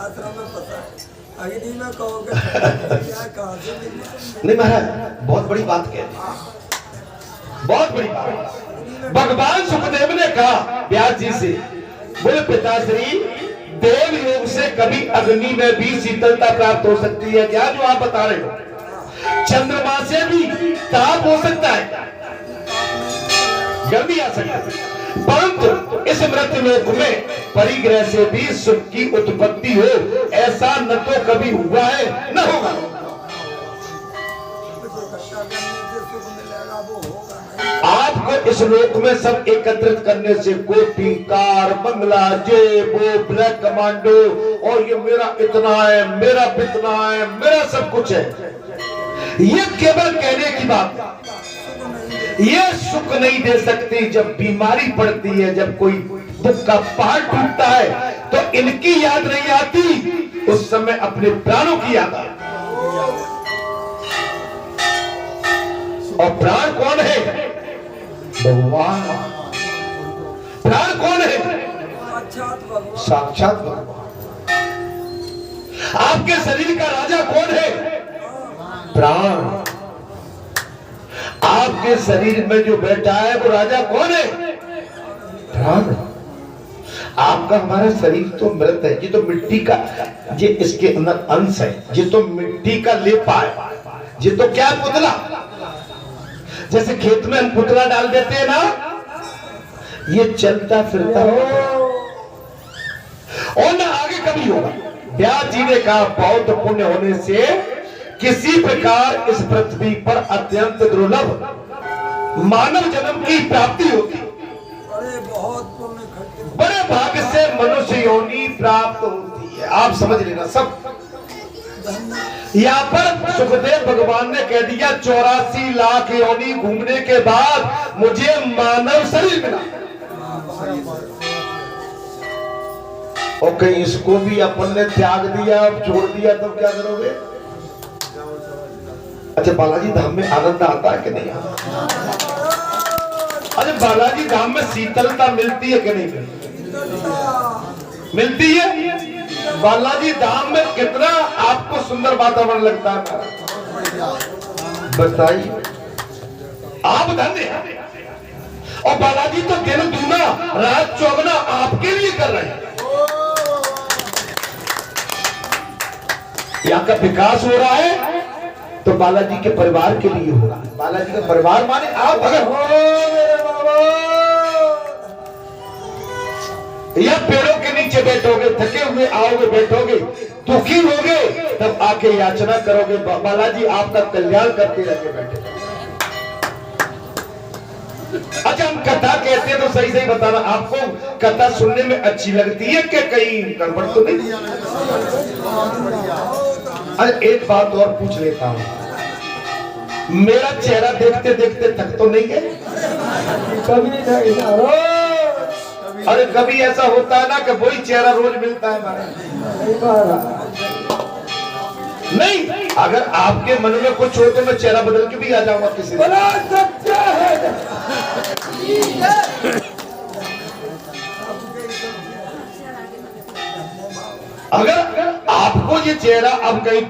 आश्रम में फंसा है, अग्नि में कहोगे क्या कहा से नहीं महाराज, बहुत बड़ी बात कह दी, बहुत बड़ी बात। भगवान सुखदेव ने कहा व्यास जी से, बोले पिताश्री देव योग से कभी अग्नि में भी शीतलता प्राप्त हो सकती है क्या, जो आप बता रहे हो? चंद्रमा से भी ताप हो सकता है, गर्मी आ सकती है, परंतु इस मृत्युलोक में परिग्रह से भी सुख की उत्पत्ति हो, ऐसा न तो कभी हुआ है न होगा। आपको इस लोक में सब एकत्रित करने से कोटि कार बंगला जेब ब्लैक कमांडो और ये मेरा इतना है, मेरा बितना है, मेरा सब कुछ है, ये केवल कहने की बात है। ये सुख नहीं दे सकती। जब बीमारी पड़ती है, जब कोई दुख का पहाड़ टूटता है, तो इनकी याद नहीं आती, उस समय अपने प्राणों की याद आती। और प्राण कौन है? भगवान। प्राण कौन है? साक्षात भगवान। आपके शरीर का राजा कौन है? प्राण। आपके शरीर में जो बैठा है वो राजा कौन है? प्राण। आपका हमारा शरीर तो मृत है, ये तो मिट्टी का, ये इसके अंदर अंश है, ये तो मिट्टी का लेपा है, ये तो क्या पुतला। जैसे खेत में हम पुतला डाल देते हैं ना, ये चलता फिरता और ना आगे कभी होगा। व्यास जी ने कहा बहुत पुण्य होने से किसी प्रकार इस पृथ्वी पर अत्यंत दुर्लभ मानव जन्म की प्राप्ति होती। बड़े भाग्य से मनुष्य योनि प्राप्त होती है। आप समझ लेना सब। यहाँ पर सुखदेव भगवान ने कह दिया 84 लाख योनि घूमने के बाद मुझे मानव शरीर मिला। और कहीं इसको भी अपन ने त्याग दिया, अब छोड़ दिया, तो क्या करोगे? अच्छा, बालाजी धाम में आनंद आता है कि नहीं आता? अरे बालाजी धाम में शीतलता मिलती है कि नहीं मिलती है? बालाजी धाम में कितना आपको सुंदर वातावरण लगता है, बताइए। आप धन्य हैं। और बालाजी तो दिन दूना रात चौगुना आपके लिए कर रहे हैं। यहाँ का विकास हो रहा है तो बालाजी के परिवार के लिए हो रहा है। बालाजी का परिवार माने आप। अगर या पेड़ों के नीचे बैठोगे, थके हुए आओगे, बैठोगे, दुखी होगे, तब आके याचना करोगे, बालाजी आपका कल्याण करके रखे बैठे। अच्छा, हम कथा कहते हैं तो सही सही बताना, आपको कथा सुनने में अच्छी लगती है कि कहीं गड़बड़ तो नहीं? अरे एक बात और पूछ लेता हूं, मेरा चेहरा देखते देखते थक तो नहीं है? कभी नहीं। अरे कभी ऐसा होता है ना कि वही चेहरा रोज मिलता है नहीं। अगर आपके मन में कुछ हो तो मैं चेहरा बदल के भी आ जाऊंगा किसी दिन। अगर आपको ये चेहरा अब कहीं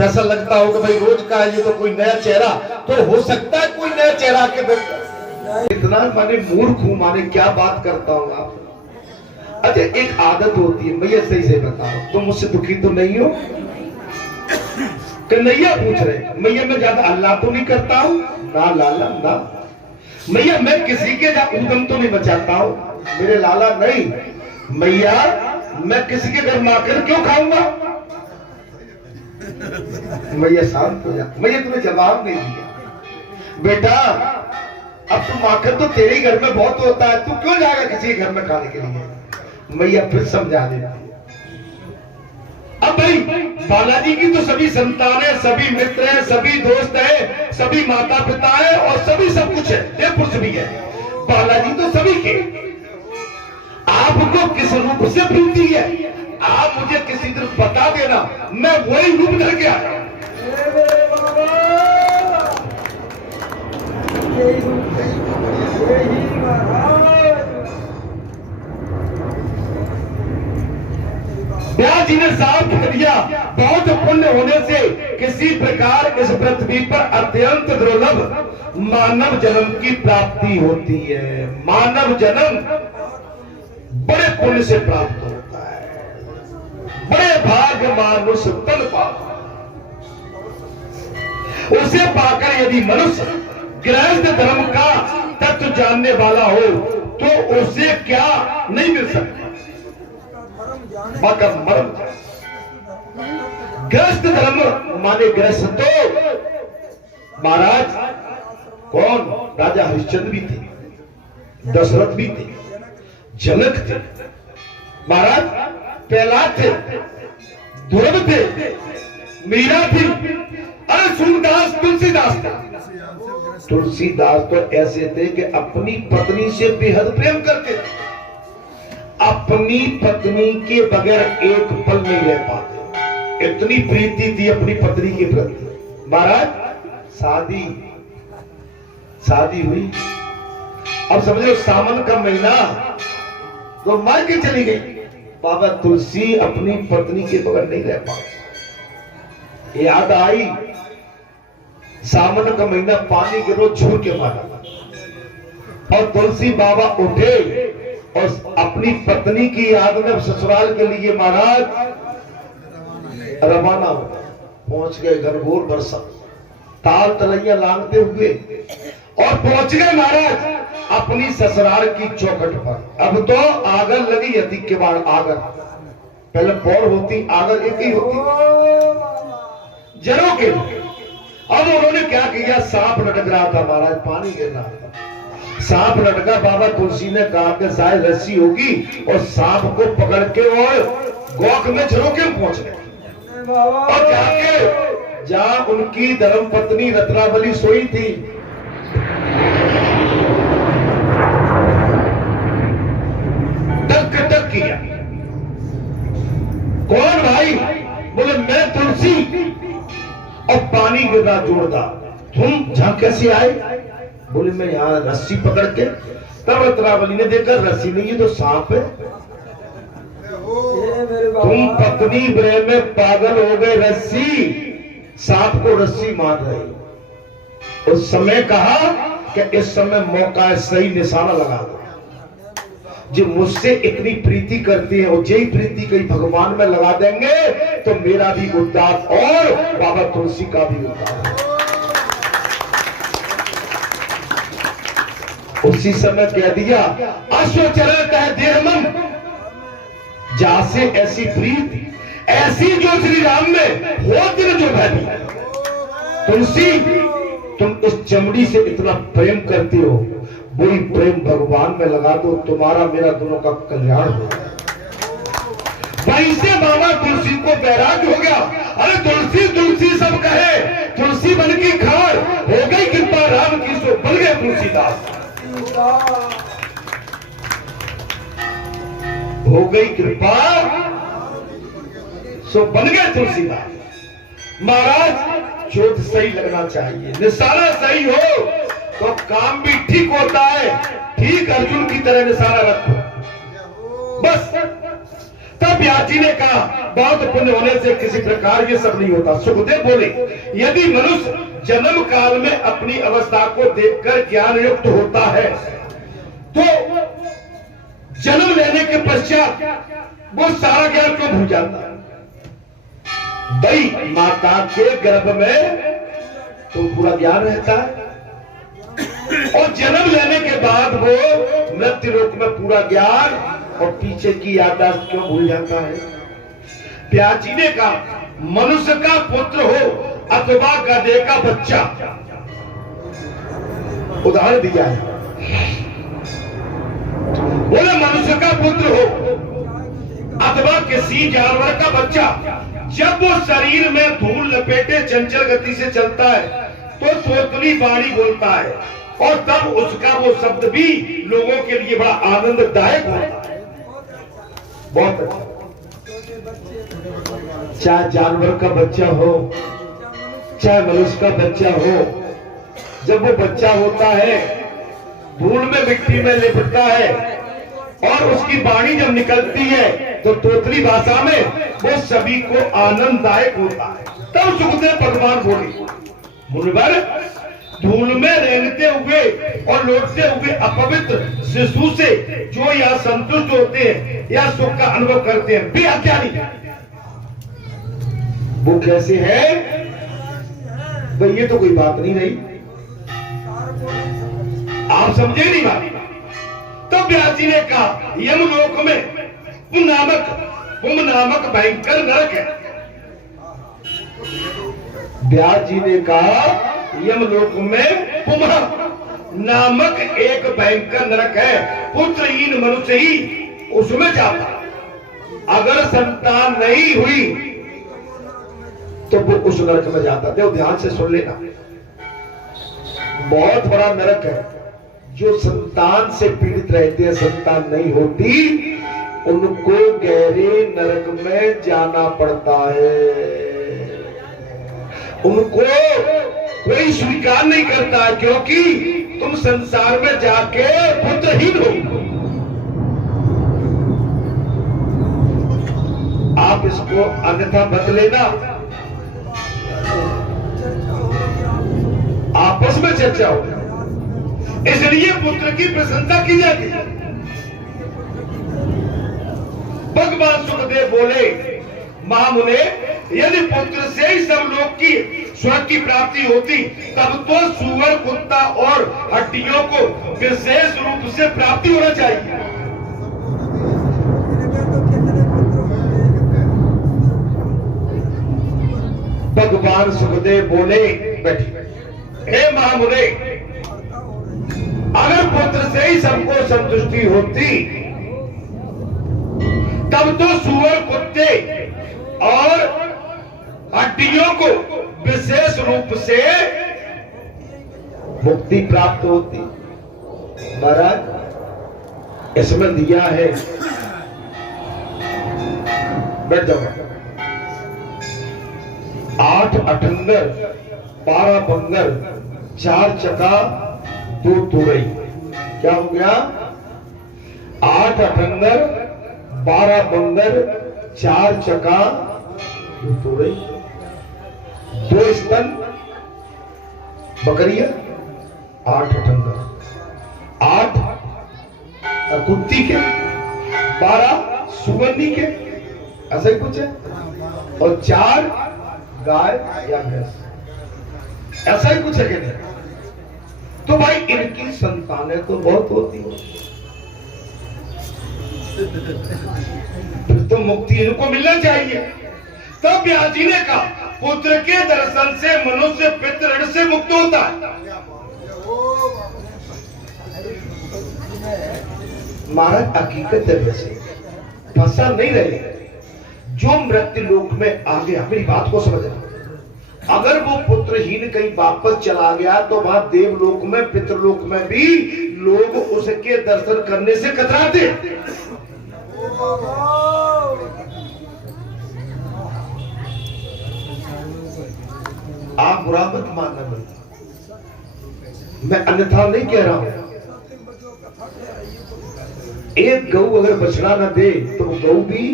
ऐसा लगता हो कि भाई रोज का है ये तो कोई नया चेहरा, तो हो सकता है कोई नया चेहरा आके बैठा। इतना माने मूर्ख हूं, माने क्या बात करता हूं आप। अच्छा, एक आदत होती है, भैया सही से बताओ, तुम मुझसे दुखी तो नहीं हो? कन्हैया पूछ रहे, मैया मैं ज्यादा अल्लाह तो नहीं करता हूँ ना लाला ना। मैया मैं किसी के उदम तो नहीं बचाता हूँ मेरे लाला नहीं। मैया मैं किसी के घर माकर क्यों खाऊंगा? मैया शांत हो जा। मैया तुम्हें जवाब नहीं दिया। बेटा अब तुम माखन तो तेरे ही घर में बहुत होता है, तू क्यों जाएगा किसी के घर में खाने के लिए? मैया फिर समझा देना। अब भाई बालाजी की तो सभी संतान है, सभी मित्र है, सभी दोस्त है, सभी माता पिता है और सभी सब कुछ है, देव पुरुष भी है। बालाजी तो सभी के। आपको किस रूप से प्रीति है आप मुझे किसी दिन बता देना, मैं वही रूप धर के आ जाऊं। व्यास जी ने साफ कह दिया, बहुत पुण्य होने से किसी प्रकार इस पृथ्वी पर अत्यंत दुर्लभ मानव जन्म की प्राप्ति होती है। मानव जन्म बड़े पुण्य से प्राप्त होता है, बड़े भाग्य मानुष तन पाता, उसे पाकर यदि मनुष्य गृहस्थ धर्म का तत्व जानने वाला हो तो उसे क्या नहीं मिल सकता, मगर मर्म। गृहस्थ धर्म माने गृहस्थ तो महाराज कौन, राजा हरिश्चंद्र भी थे, दशरथ भी थे, जनक थे, महाराज प्रहलाद थे, ध्रुव थे, मीरा थी, अरे सूरदास, तुलसीदास थे। तुलसीदास तो ऐसे थे कि अपनी पत्नी से बेहद प्रेम करते थे, अपनी पत्नी के बगैर एक पल नहीं रह पाते, इतनी प्रीति थी अपनी पत्नी के प्रति। महाराज शादी हुई, अब समझो सावन का महीना तो मर के चली गई, बाबा तुलसी अपनी पत्नी के बगैर नहीं रह पाते। याद आई, सावन का महीना पानी के रोज छू के मारा, और तुलसी बाबा उठे और अपनी पत्नी की याद में ससुराल के लिए महाराज रवाना हो गए। पहुंच गए घनघोर बरसा, ताल तलैया लांघते हुए, और पहुंच गए महाराज अपनी ससुराल की चौखट पर। अब तो आगर लगी यति के बाद आगर, पहले पौर होती, आगर एक ही होती, जरों के। अब उन्होंने क्या किया, सांप लटक रहा था महाराज, पानी गिर रहा था, सांप लटका। बाबा तुलसी ने कहा कि शायद रस्सी होगी, और सांप को पकड़ के और गौक में झरोके में पहुंच गए, और जाके जहां उनकी धर्म पत्नी रत्नावली सोई थी, टक टक किया। कौन भाई? बोले मैं तुलसी, और पानी गिरना जोरदार। तुम जहां कैसे आए? बोले मैं यहां रस्सी पकड़ के। तब रत्नावली ने देखा रस्सी नहीं, ये तो सांप है। तुम पत्नी ब्रह में पागल हो गए, रस्सी सांप को रस्सी मार रही। उस समय कहा कि इस समय मौका है, सही निशाना लगा दो। जो मुझसे इतनी प्रीति करती है, और यही प्रीति कहीं भगवान में लगा देंगे तो मेरा भी उद्धार और बाबा तुलसी का भी उद्धार। उसी समय कह दिया, अश्वचरण कह देर मन, जहां से ऐसी प्रीति, ऐसी जो श्री राम में हो दिन जो भैली। तुलसी, तुम इस चमड़ी से इतना प्रेम करती हो, वही प्रेम भगवान में लगा दो, तुम्हारा मेरा दोनों का कल्याण हो। वहीं से बाबा तुलसी को वैराग्य हो गया। अरे तुलसी तुलसी सब कहे, तुलसी बन की खार, हो गई कृपा राम की, सो बन गए तुलसीदास। हो गई कृपा सो बन गए तुलसीदास। महाराज ज्योत सही लगना चाहिए, निशाना सही हो तो काम भी ठीक होता है। ठीक अर्जुन की तरह निशाना रखो बस। तब व्यास जी ने कहा, बहुत पुण्य होने से किसी प्रकार ये सब नहीं होता। सुखदेव बोले, यदि मनुष्य जन्म काल में अपनी अवस्था को देखकर ज्ञान युक्त होता है तो जन्म लेने के पश्चात वो सारा ज्ञान क्यों भूल जाता है? भाई माता के गर्भ में तो पूरा ज्ञान रहता है, और जन्म लेने के बाद वो मृत्यु लोक में पूरा ज्ञान और पीछे की याददाश्त क्यों भूल जाता है? व्यास जी ने कहा, मनुष्य का पुत्र हो अथवा गधे का बच्चा, उदाहरण दिया है। बोले मनुष्य का पुत्र हो अथवा किसी जानवर का बच्चा, जब वो शरीर में धूल लपेटे चंचल गति से चलता है तो तोतली वाणी बोलता है, और तब उसका वो शब्द भी लोगों के लिए बड़ा आनंददायक होता है। बहुत अच्छा। चाहे जानवर का बच्चा हो, चाहे मनुष्य का बच्चा हो, जब वो बच्चा होता है धूल में मिट्टी में लिपटता है, और उसकी वाणी जब निकलती है तो तोतली भाषा में वो सभी को आनंददायक होता है। तब सुखदेव भगवान बोले, मुनिवर, धूल में रेंगते हुए और लौटते हुए अपवित्र शिशु से जो या संतुष्ट होते हैं या सुख का अनुभव करते हैं, वे अज्ञानी हैं। वो कैसे है भाई? ये तो कोई बात नहीं रही, आप समझे नहीं बात। तब व्यास जी ने कहा, यमलोक में पुम नामक भयंकर नरक है। व्यास जी ने कहा, यमलोक में पुम नामक एक भयंकर नरक है, पुत्रहीन मनुष्य ही उसमें जाता। अगर संतान नहीं हुई तो वो उस नरक में जाता। देखो ध्यान से सुन लेना, बहुत बड़ा नरक है। जो संतान से पीड़ित रहते हैं, संतान नहीं होती, उनको गहरे नरक में जाना पड़ता है। उनको कोई स्वीकार नहीं करता है, क्योंकि तुम संसार में जाके पुत्रहीन हो। आप इसको अन्यथा मत लेना, आपस में चर्चा हो, इसलिए पुत्र की प्रशंसा की जाती है। भगवान सुखदेव बोले, महामुने, यदि पुत्र से ही सब लोग की स्वर्ग की प्राप्ति होती, तब तो सुअर, कुत्ता और हड्डियों को विशेष रूप से प्राप्ति होना चाहिए। भगवान सुखदेव बोले, बैठिए, हे महामुने, अगर पुत्र से ही सबको संतुष्टि होती, तब तो सुअर, कुत्ते और हड्डियों को विशेष रूप से मुक्ति प्राप्त होती। महाराज, इसमें दिया है, बैठ जाओ, 8 अठंगर 12 बंगर 4 चका 2 तुरई। क्या हो गया? 8 अठंगर 12 बंगर 4 चका 2 तुरई, 2 स्तन बकरिया, 8 अठंगर, 8 कुत्ती के, 12 सुगंधी के, ऐसा ही कुछ है, और 4 गाय या भैंस, ऐसा ही कुछ है कि नहीं? तो भाई इनकी संतानें तो बहुत होती है, फिर तो मुक्ति इनको मिलना चाहिए। तब व्यास जी ने कहा, पुत्र के दर्शन से मनुष्य पितृ ऋण से मुक्त होता है। महाराज हकीकत है, वैसे फंसा नहीं रहे। जो मृत्यु लोक में आ गया, मेरी बात को समझना, अगर वो पुत्रहीन कहीं वापस चला गया तो वहां देवलोक में, पितृलोक में भी लोग उसके दर्शन करने से कतराते। आप बुरा मत मानना, मैं अन्यथा नहीं कह रहा हूं। एक गऊ अगर बछड़ा न दे तो गऊ भी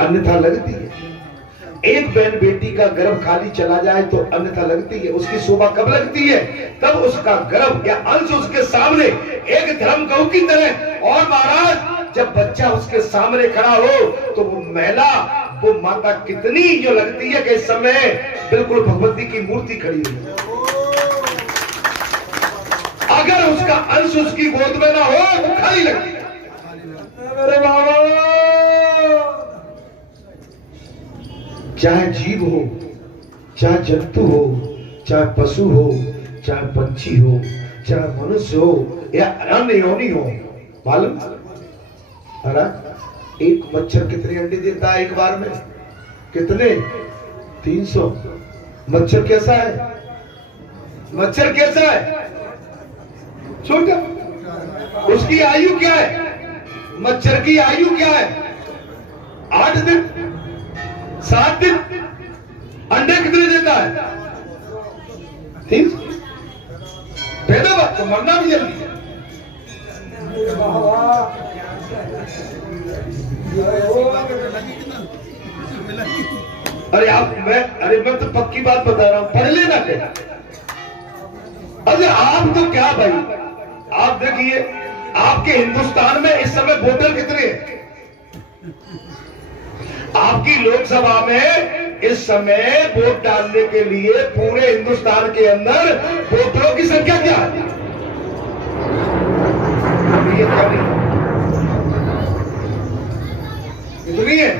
अन्यथा लगती है। एक बहन बेटी का गर्भ खाली चला जाए तो अन्यथा लगती है। उसकी शोभा कब लगती है? तब उसका गर्भ या अंश उसके सामने एक धर्म गऊ की तरह, और महाराज जब बच्चा उसके सामने खड़ा हो तो वो महिला, वो माता कितनी जो लगती है कि इस समय बिल्कुल भगवती की मूर्ति खड़ी है। अगर उसका अंश उसकी गोद में ना हो तो खाली लगती है। अरे बाबा, चाहे जीव हो, चाहे जंतु हो, चाहे पशु हो, चाहे पंछी हो, चाहे मनुष्य हो या अन्य योनि हो, मालूम? अरे एक मच्छर कितने अंडे देता है एक बार में? कितने? 300। मच्छर कैसा है? मच्छर कैसा है? छोटा। उसकी आयु क्या है? मच्छर की आयु क्या है? 8 दिन, 7 दिन। अंडे कितने देता है? 300। पैदा बात तो मरना भी जल्दी है। अरे मैं तो पक्की बात बता रहा हूं, पढ़ लेना क्या। अरे आप तो क्या भाई, आप देखिए आपके हिंदुस्तान में इस समय वोटर कितने हैं? आपकी लोकसभा में इस समय वोट डालने के लिए पूरे हिंदुस्तान के अंदर वोटरों की संख्या क्या है? कितनी है?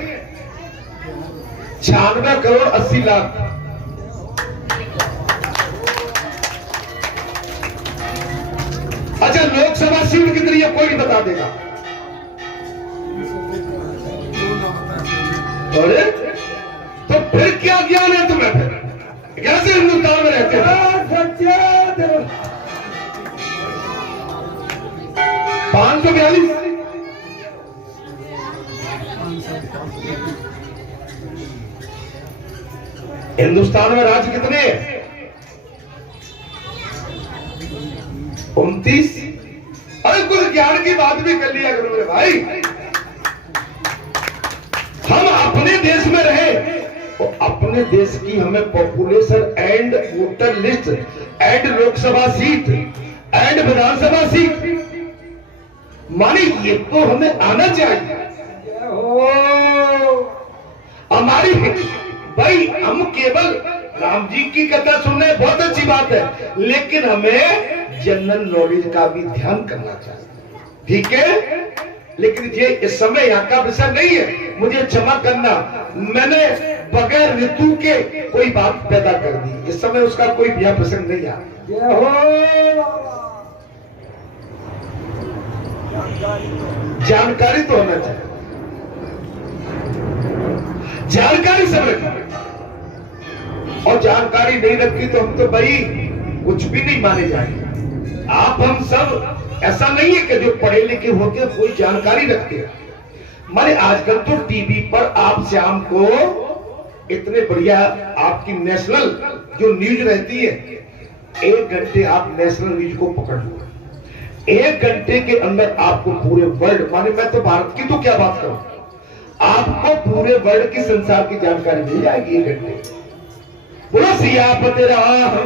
96 करोड़ 80 लाख। अच्छा, लोकसभा सीट कितनी है? कोई नहीं बता देगा। अरे तो फिर क्या ज्ञान है तुम्हें? फिर कैसे हिंदुस्तान में रहते हैं? 542। हिंदुस्तान में राज्य कितने हैं? 29। अरे कुछ ज्ञान की बात भी कर लिया करो मेरे भाई। हम अपने देश में रहे तो अपने देश की हमें population and voter list and Lok Sabha seat and Vidhan Sabha seat, माने ये तो हमें आना चाहिए। हमारी भाई, हम केवल राम जी की कथा सुनने बहुत अच्छी बात है, लेकिन हमें जनरल नॉलेज का भी ध्यान करना चाहिए, ठीक है। लेकिन ये इस समय यहाँ का विषय नहीं है, मुझे क्षमा करना, मैंने बगैर ऋतु के कोई बात पैदा कर दी। इस समय उसका कोई भी प्रसंग नहीं आ। जानकारी तो होना चाहिए, जानकारी सब रखी, और जानकारी नहीं रखी तो हम तो भाई कुछ भी नहीं माने जाएंगे। आप हम सब ऐसा नहीं है कि जो पढ़े लिखे होते हैं कोई जानकारी रखते हैं। माने आजकल तो टीवी पर आप शाम को इतने बढ़िया आपकी नेशनल जो न्यूज रहती है, 1 घंटे आप नेशनल न्यूज को पकड़ लो, 1 घंटे के अंदर आपको पूरे वर्ल्ड, माने मैं तो भारत की तो क्या बात करूं, आपको पूरे वर्ल्ड की संसार की जानकारी मिल जाएगी 1 घंटे। बोलो सियापत राम।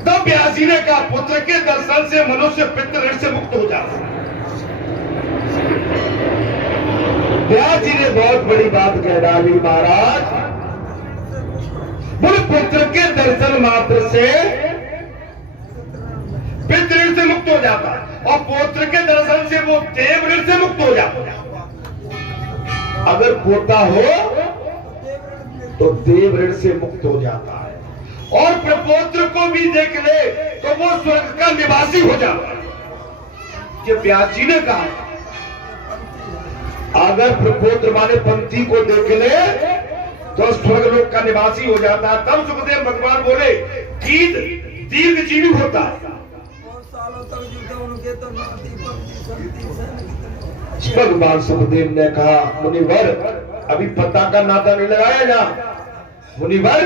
तब व्यास जी ने कहा, पुत्र के दर्शन से मनुष्य पितृ ऋण से मुक्त हो जाता है। व्यास जी ने बहुत बड़ी बात कह डाली महाराज। बोले पुत्र के दर्शन मात्र से पितृ ऋण से मुक्त हो जाता है, और पौत्र के दर्शन से वो देव ऋण से मुक्त हो जाता है। अगर पोता हो तो देव ऋण से मुक्त हो जाता है, और प्रपौत्र को भी देख ले तो वो स्वर्ग का निवासी हो जाता है। ये व्यास जी ने कहा, अगर प्रपौत्र माने पंथी को देख ले तो स्वर्ग लोक का निवासी हो जाता है। तब सुखदेव भगवान बोले, गीत दीर्घ जीवी होता है। भगवान सुखदेव ने कहा, मुनिवर अभी पता का नाता नहीं लगाया जा। मुनिवर,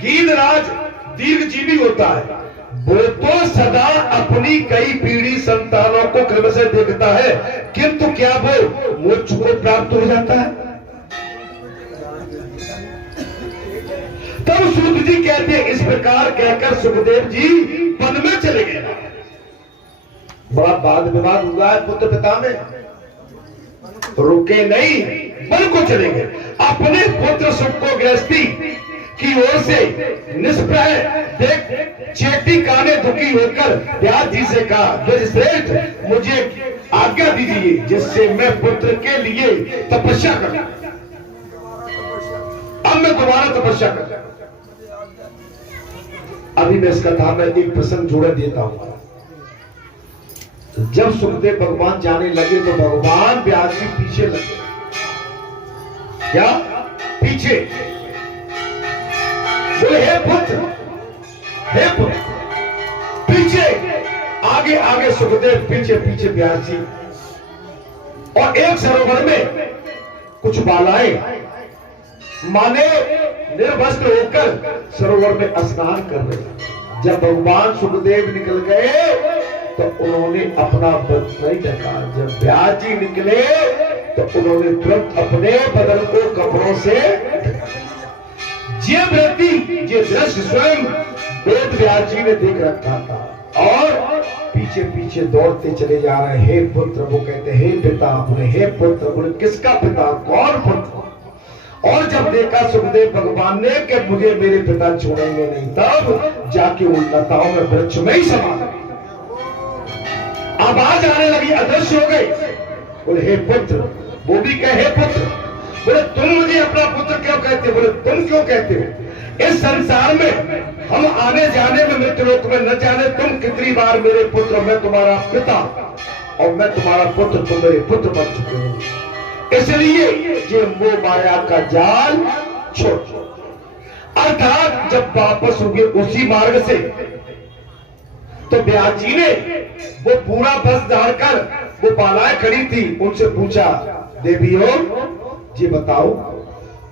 गीधराज दीर्घ जीवी होता है, वो तो सदा अपनी कई पीढ़ी संतानों को क्रम से देखता है, किंतु क्या वो मोक्ष को प्राप्त हो जाता है? तब सूत जी कहते हैं, इस प्रकार कहकर सुखदेव जी वन में चले गए। बड़ा वाद विवाद हुआ है पुत्र पिता में, रुके नहीं, वन को चले गए। अपने पुत्र सुख को गृहस्थी की ओर से निष्प्रय देख चेटी काने दुखी होकर व्यास जी से कहा, श्रेष्ठ मुझे आज्ञा दीजिए जिससे मैं पुत्र के लिए तपस्या करूं। अब मैं दोबारा तपस्या करूं। अभी मैं इस कथा में एक प्रसंग जोड़ देता हूं। जब सुखदेव भगवान जाने लगे तो भगवान व्यास जी पीछे लगे। क्या पीछे? बोले, हे पुत्र, हे पुत्र। पीछे, आगे आगे सुखदेव, पीछे पीछे व्यास जी। और एक सरोवर में कुछ बालाएं माने निर्वस्त्र होकर सरोवर में स्नान कर रहे। जब भगवान सुखदेव निकल गए तो उन्होंने अपना वस्त्र नहीं ढका। जब व्यास जी निकले तो उन्होंने तुरंत अपने बदन को कपड़ों से, ये वृत्ति, ये दृश्य स्वयं वेद व्यास जी ने देख रखा था और पीछे पीछे दौड़ते चले जा रहे। हे पुत्र, वो कहते हे पिता। बोले हे पुत्र। बोले किसका पिता, कौन पुत्र? और जब देखा सुखदेव भगवान ने कि मुझे मेरे पिता छोड़ेंगे नहीं, तब जाके उन लताओं में वृक्ष में ही समा गए। आवाज आने लगी, अदृश्य हो गए। बोले हे पुत्र। वो भी कहे हे पुत्र। बोले तुम मुझे अपना पुत्र क्यों कहते? बोले तुम क्यों कहते हो? इस संसार में हम आने जाने में, मृत्युलोक में न जाने तुम कितनी बार मेरे पुत्र, मैं तुम्हारा पिता और मैं तुम्हारा पुत्र, तुम मेरे पुत्र बन चुके हो। इसलिए ये वो माया का जाल छोड़। अर्थात जब वापस हुए उसी मार्ग से, तो व्यास जी ने वो पूरा बस धारकर वो बालाएं खड़ी थी, उनसे पूछा देवियों जी बताओ,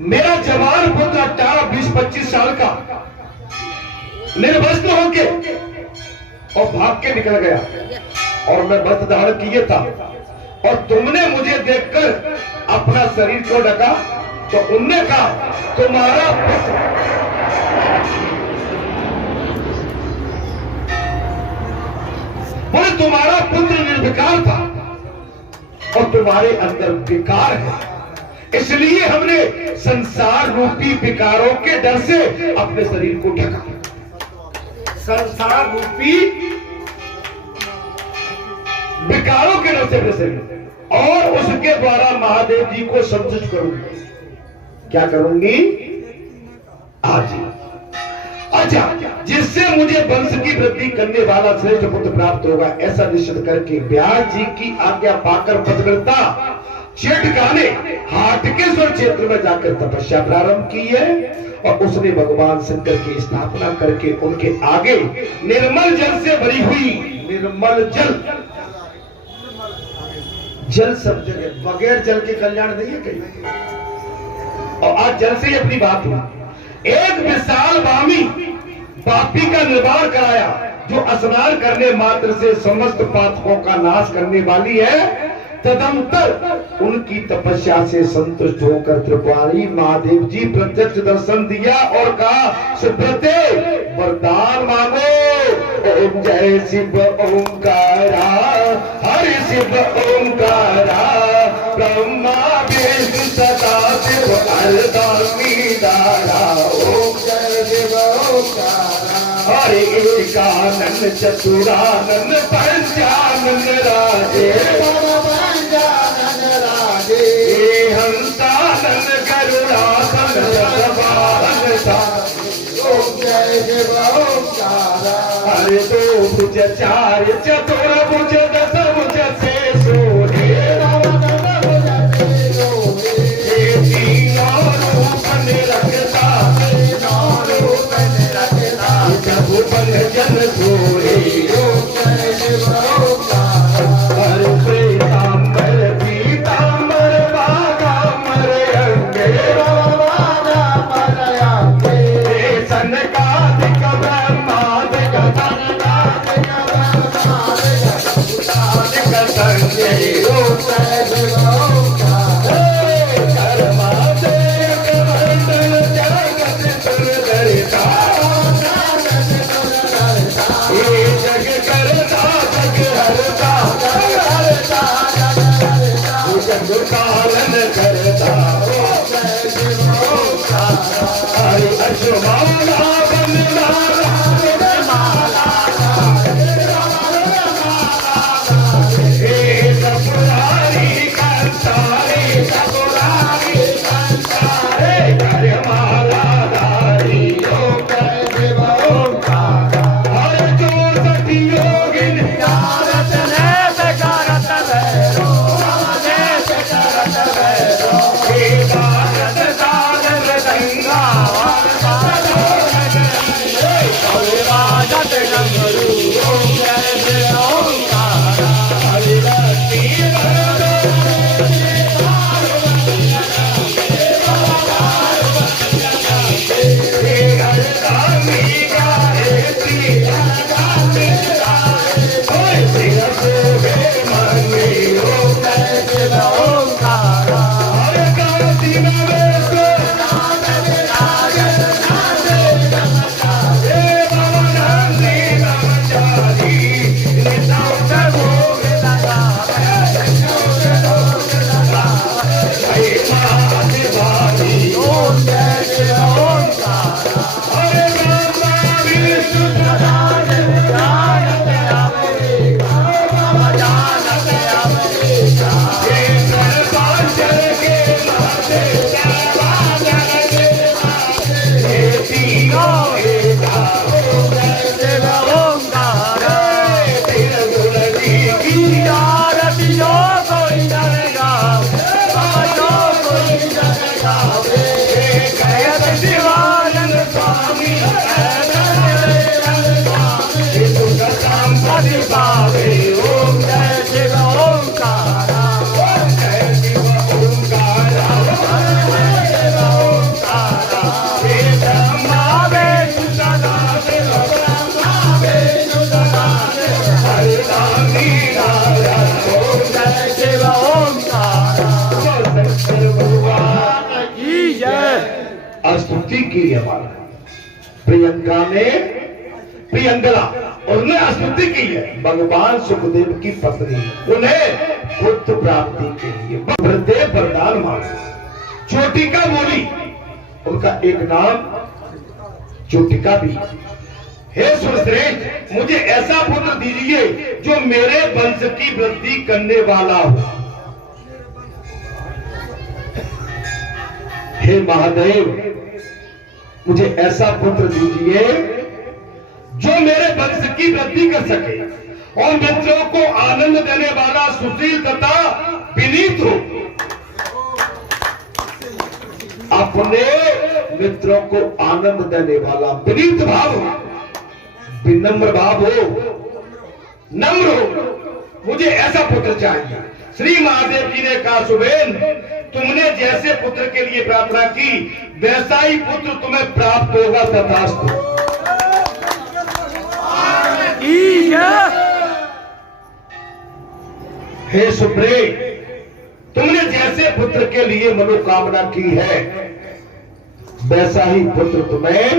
मेरा जवान पुत्र 18, 20, 25 साल का निर्वस्त्र होके और भाग के निकल गया और मैं वस्त्र धारण किए था और तुमने मुझे देखकर अपना शरीर को ढका, तो उनने कहा तुम्हारा पुत्र, बोले तुम्हारा पुत्र निर्विकार था और तुम्हारे अंदर विकार है, इसलिए हमने संसार रूपी विकारों के डर से अपने शरीर को ढका। संसार रूपी विकारों के डर से अपने शरीर, और उसके द्वारा महादेव जी को संतुष्ट करूंगी। क्या करूंगी? आज। अच्छा, जिससे मुझे वंश की वृद्धि करने वाला श्रेष्ठ पुत्र प्राप्त होगा, ऐसा निश्चित करके व्यास जी की आज्ञा पाकर पतिव्रता चेटकाने हाटकेश्वर क्षेत्र में जाकर तपस्या प्रारंभ की है और उसने भगवान शंकर की स्थापना करके उनके आगे निर्मल जल से भरी हुई, निर्मल जल, जल सब जगह, बगैर जल के कल्याण नहीं है कहीं, और आज जल से ही अपनी बात हुई। एक विशाल वामी पापी का निर्वाण कराया, जो स्नान करने मात्र से समस्त पापों का नाश करने वाली है। तदंतर उनकी तपस्या से संतुष्ट होकर त्रिपुरारी महादेव जी प्रत्यक्ष दर्शन दिया और कहा सुब्रते वरदान मांगो। ओम जय शिव ओंकारा, हरि शिव ओंकारा, ब्रह्मा विष्णु सदा शिव हरदामी दारा। ओम जय शिव ओंकारा, हरि एकानंद चतुरानंद पंचानंद राजे, हंसानंद करुणानंद ओम जय शिव ओंकारा। हरे दो भुज चार चतुर भुज दस भुज से सोहे, तीनों रूप निरखता, जब बन जन सोहे। ओम जय शिव ओंकारा। हरे प्रेतांबर पीतांबर बागांबर अंगे, सनकादिक ब्रह्मादिक सनकादिक संगे। ओम जय शिव ओंकारा। कर्मादेव मंडल जगत सुंदरता, ये जग करता जग हरता, जग पालन करता। हरि अश्वमाला वनमाला, हे सपुरारी कंसारी, सपुरारी कंसारी, करमाला धारी। ओम जय शिव ओंकारा। हर जो सती योगिन कारत ने करत भैरो, देश करत भैरो, हे भारत सागर गंगा, हे स्तुति की है हमारा। प्रियंका ने प्रियंगला उसने स्तुति की है भगवान सुखदेव की पत्नी, उन्हें पुत्र प्राप्ति के लिए वरदेव वरदान मांगा। चोटिका बोली, उनका एक नाम चोटिका भी। हे सुरश्रेष्ठ, मुझे ऐसा पुत्र दीजिए जो मेरे वंश की वृद्धि करने वाला हो। हे महादेव, मुझे ऐसा पुत्र दीजिए जो मेरे वंश की वृद्धि कर सके और मित्रों को आनंद देने वाला, सुशील तथा विनीत हो। अपने मित्रों को आनंद देने वाला, विनीत भाव हो, विनम्र भाव हो, नम्र हो। मुझे ऐसा पुत्र चाहिए। श्री महादेव जी ने कहा, सुबेन, तुमने जैसे पुत्र के लिए प्रार्थना की वैसा ही पुत्र तुम्हें प्राप्त होगा। तथास्तु। हे सुप्रे, तुमने जैसे पुत्र के लिए मनोकामना की है वैसा ही पुत्र तुम्हें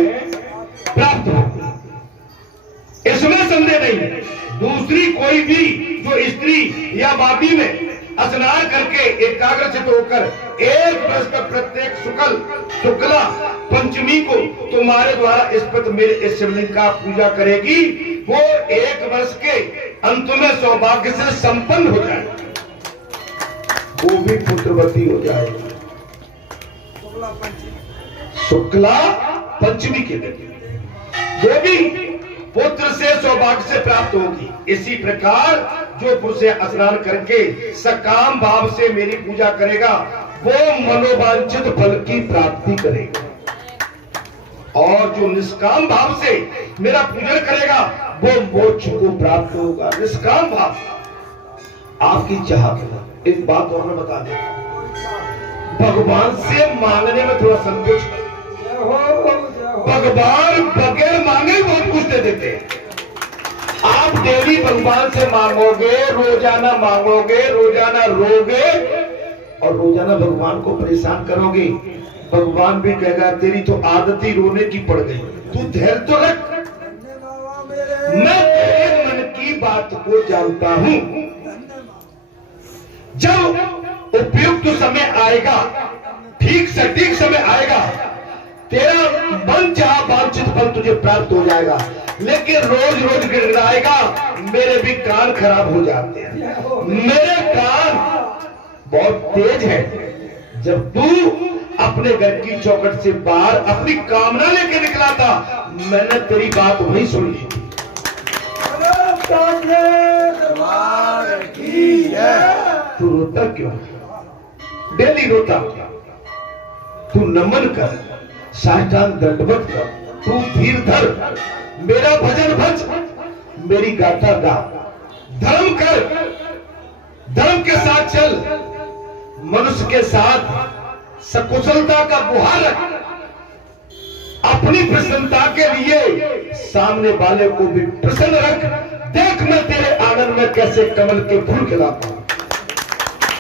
प्राप्त होगा, इसमें संदेह नहीं। दूसरी कोई भी जो स्त्री या वादी में स्नान करके एकाग्रचित होकर एक वर्ष का प्रत्येक शुक्ला पंचमी को तुम्हारे द्वारा स्फुट मेरे इस शिवलिंग का पूजा करेगी, वो एक वर्ष के अंत में सौभाग्य से संपन्न हो जाएगी, वो भी पुत्रवती हो जाएगी। शुक्ला पंचमी के दिन वो भी पुत्र से सौभाग्य से प्राप्त होगी। इसी प्रकार जो पुरुष स्नान करके सकाम भाव से मेरी पूजा करेगा वो मनोवांछित फल की प्राप्ति करेगा, और जो निष्काम भाव से मेरा पूजन करेगा वो मोक्ष को प्राप्त होगा। निष्काम भाव आपकी चाहत। एक बात और मैं बता दें, भगवान से मांगने में थोड़ा संकोच, भगवान बगैर मांगे बहुत कुछ दे देते हैं। आप डेली भगवान से मांगोगे, रोजाना मांगोगे, रोजाना रोगे और रोजाना भगवान को परेशान करोगे, भगवान भी कहेगा तेरी तो आदत ही रोने की पड़ गई, तू धैर्य तो रख, मैं तेरे मन की बात को जानता हूं। जब उपयुक्त समय आएगा, ठीक सटीक समय आएगा, तेरा मन चाह वांछित फल तुझे प्राप्त हो जाएगा। लेकिन रोज रोज गिड़गिड़ाएगा, मेरे भी कान खराब हो जाते हैं, मेरे कान बहुत तेज है। जब तू अपने घर की चौखट से बाहर अपनी कामना लेके निकला था, मैंने तेरी बात वही सुन ली थी। तू रोता क्यों? डेली रोता क्यों? तू नमन कर, साष्टांग दंडवत कर, तू धीर धर, मेरा भजन भज, मेरी गाथा गा, धर्म कर, धर्म के साथ चल, मनुष्य के साथ सकुशलता का गुहार रख, अपनी प्रसन्नता के लिए सामने वाले को भी प्रसन्न रख। देख मैं तेरे आंगन में कैसे कमल के फूल खिलाता हूं।